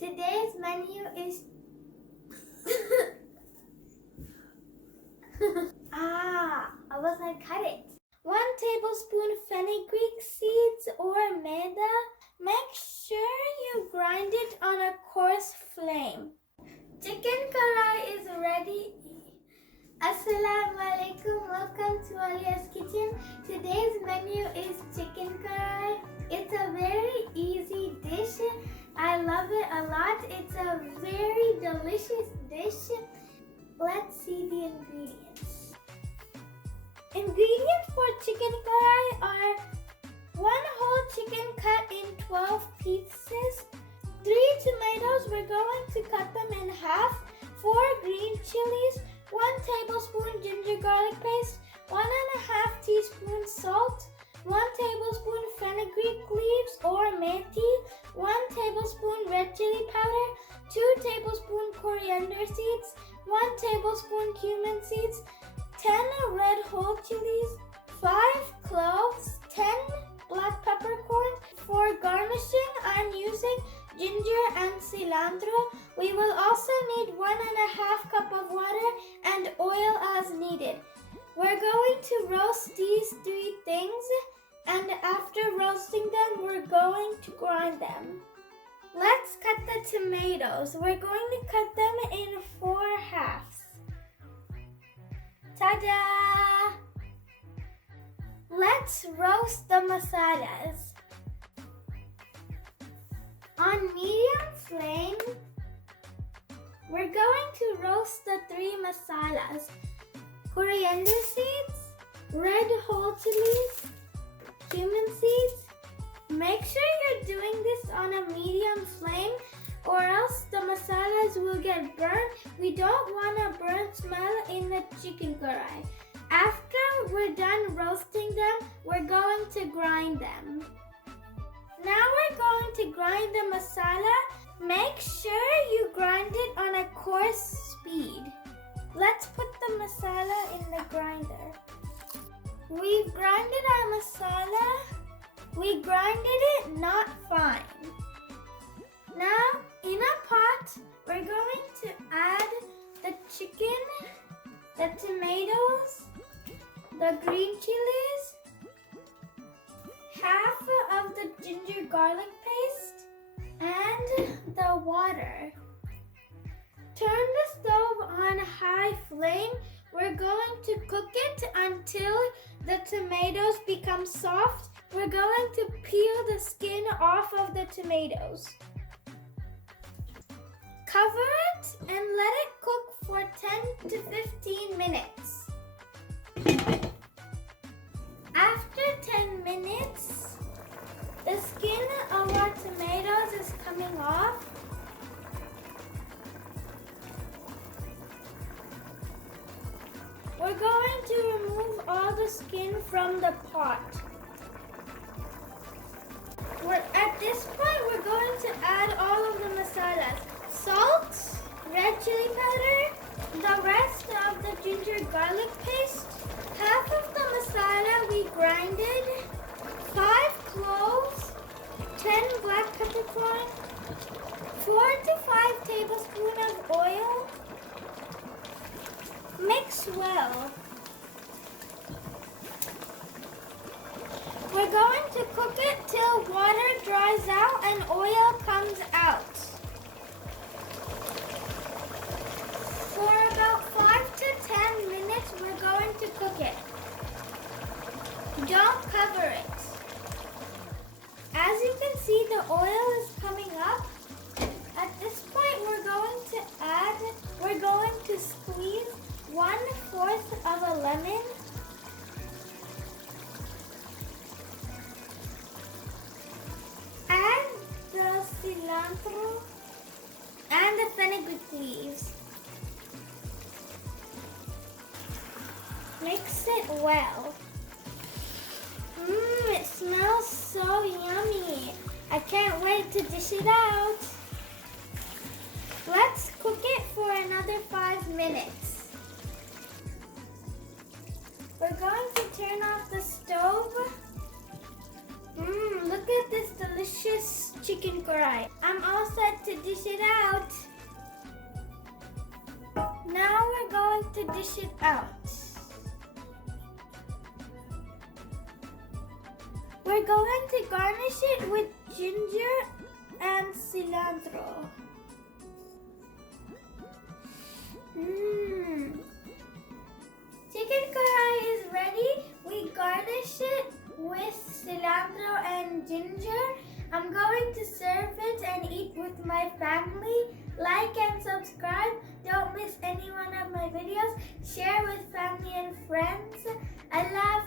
Today's menu is I was gonna cut it. 1 tablespoon fenugreek seeds or maida. Make sure you grind it on a coarse flame. Chicken karahi is ready. Assalamu alaikum. Welcome to ALIYAH'S kitchen. Today's menu is chicken karahi. It's a very easy dish. I love it a lot. It's a very delicious dish. Let's see the ingredients. Ingredients for chicken karahi are 1 whole chicken cut in 12 pieces, 3 tomatoes, we're going to cut them in half, 4 green chilies, 1 tablespoon ginger garlic paste, 1.5 teaspoon salt, 1 tablespoon fenugreek leaves or methi, 1 tablespoon red chili powder, 2 tablespoon coriander seeds, 1 tablespoon cumin seeds, 10 red whole chilies, 5 cloves, 10 black peppercorns. For garnishing, I'm using ginger and cilantro. We will also need 1.5 cup of water and oil as needed. We're going to roast these 3 things, and after roasting them, we're going to grind them. Let's cut the tomatoes. We're going to cut them in 4 halves. Ta-da! Let's roast the masalas. On medium flame, we're going to roast the 3 masalas. Coriander seeds, red whole chilies, cumin seeds. Make sure you're doing this on a medium flame or else the masalas will get burnt. We don't want a burnt smell in the chicken karahi. After we're done roasting them, we're going to grind them. Now we're going to grind the masala. Make sure you grind it on a coarse speed. Let's put the masala in the grinder. We've grinded our masala. We grinded it not fine. Now, in a pot, we're going to add the chicken, the tomatoes, the green chilies, half of the ginger garlic paste, and the water. Turn the stove on high flame. We're going to cook it until the tomatoes become soft. We're going to peel the skin off of the tomatoes. Cover it and let it cook for 10 to 15 minutes. After 10 minutes, the skin of our tomatoes is coming off. We're going to remove all the skin from the pot. At this point, we're going to add all of the masalas. Salt, red chili powder, the rest of the ginger garlic paste, half of the masala we grinded, 5 cloves, 10 black peppercorn, 4 to 5 tablespoons of oil. Mix well. We're going to cook it till water dries out and oil comes out. For about 5 to 10 minutes, we're going to cook it. Don't cover it. As you can see, the oil is coming up. At this point, we're going to squeeze 1/4 of a lemon. Add the cilantro and the fenugreek leaves. Mix it well. It smells so yummy. I can't wait to dish it out. Let's cook it for another 5 minutes. We're going to turn off the stove. Look at this delicious chicken karahi. I'm all set to dish it out. Now we're going to dish it out. We're going to garnish it with ginger and cilantro. Chicken karahi is ready. We garnish it with cilantro and ginger. I'm going to serve it and eat with my family. Like and subscribe. Don't miss any one of my videos. Share with family and friends. I love